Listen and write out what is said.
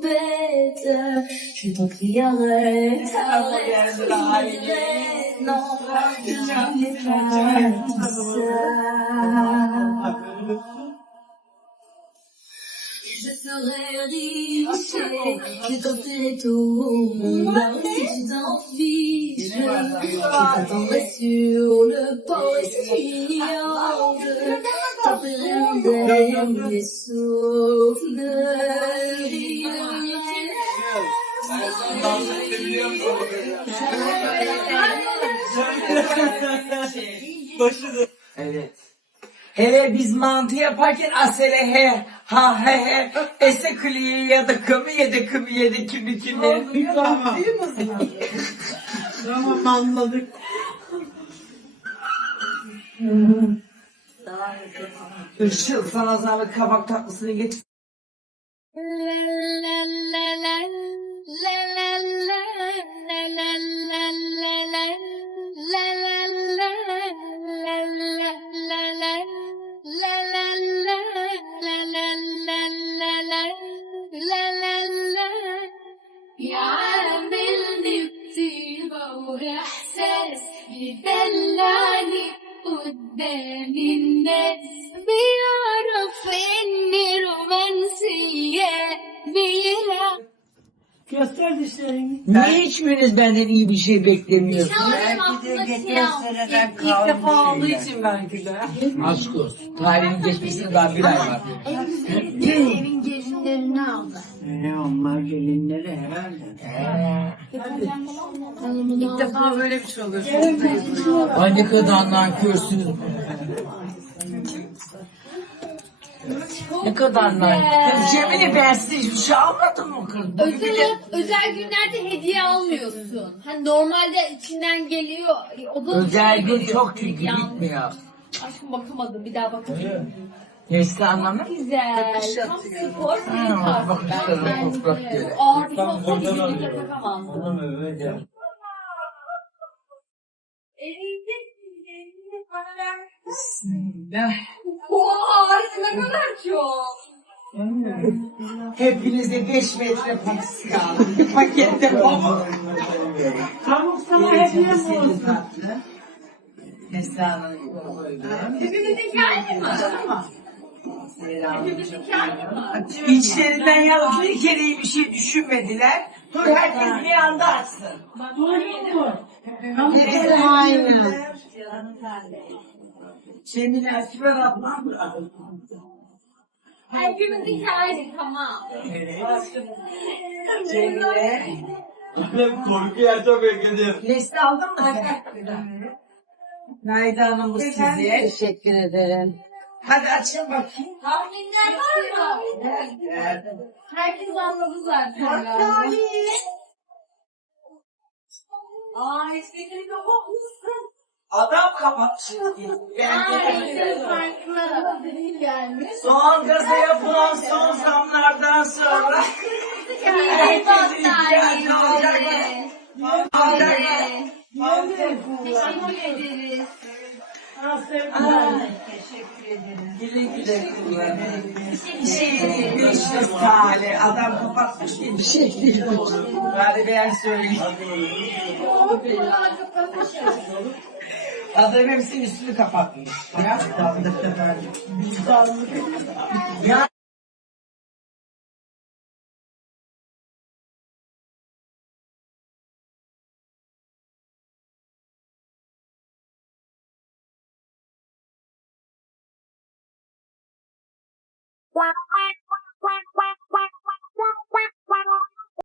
bête. Je t'en prie, arrête. Arrête, arrête. Non, je n'ai pas tout ça. Je serai riche, je t'offrirai tout mon âme si tu t'en fiches. Je t'attendrai sur le. T'offrirai vie Evet. Hele biz mantı yaparken asele he, ha he he, ese kliye ya da kımı yedi kımı yedi kimi kimi. Tamam. tamam anladık. Işıl sana zahmet kabak tatlısını getir. يعملني بطيبة وإحساس يدلعني derdinde Bir harfin romansiye bir Göster dişlerini. Niye hiçbiriniz benden iyi bir şey beklemiyorsunuz? Belki de geçen şey seneden İlk defa kalmış olduğu için belki de. Az kurs. Tarihin geçmesine daha bir ay var gelinlerini aldı. Ne onlar gelinleri herhalde. İlk defa böyle bir şey oluyor. Ay ne kadar nankörsünüz. Ne kadar nankör. Cemile ben size hiçbir şey almadım mı kız? Bugün bir de- Özel, özel günlerde hediye almıyorsun. Hani normalde içinden geliyor. O da Özel gün geliyor. çok çünkü Yani- bitmiyor. Aşkım bakamadım bir daha bakayım. Neyse anlamı? Güzel. Tam spor senin Ha, tarzın. bakışlara Ben bak, bak bence göre. ağır bir spor kesinlikle takamam. Oha ağrısı ne kadar çok. Hepinize 5 metre. Bir pakette pamuk. Pamuk sana hediye mi olsun? Esra'nın Hepimizinki aynı mı? Mı? İçlerinden yalnız bir kere iyi bir şey düşünmediler. Dur herkes bir anda açsın. Duydun mu? Birisi aynı. Cemile Asfer ablam. Hepimizinki aynı tamam. Cemile. Korkuya çok bekledim. Nesli aldın mı sen? Naide Hanım bu size. Teşekkür ederim. Hadi açın bakayım. Tahminler var mı? Herkes anladı zaten. Aa, hiçbirini kapatmışsın. Adam kapatmış. Ben de değil gelmiş. Son gaza yapılan son zamlardan sonra Herkes ihtiyacı olacak. Teşekkür ederiz. Güle güle kullanın. Şey, Güçlü talih. Adam kapatmış diye bir şey değil. Hadi ben söyleyeyim. Adam hepsinin üstünü kapatmış. Ya. Ya. 呱呱呱呱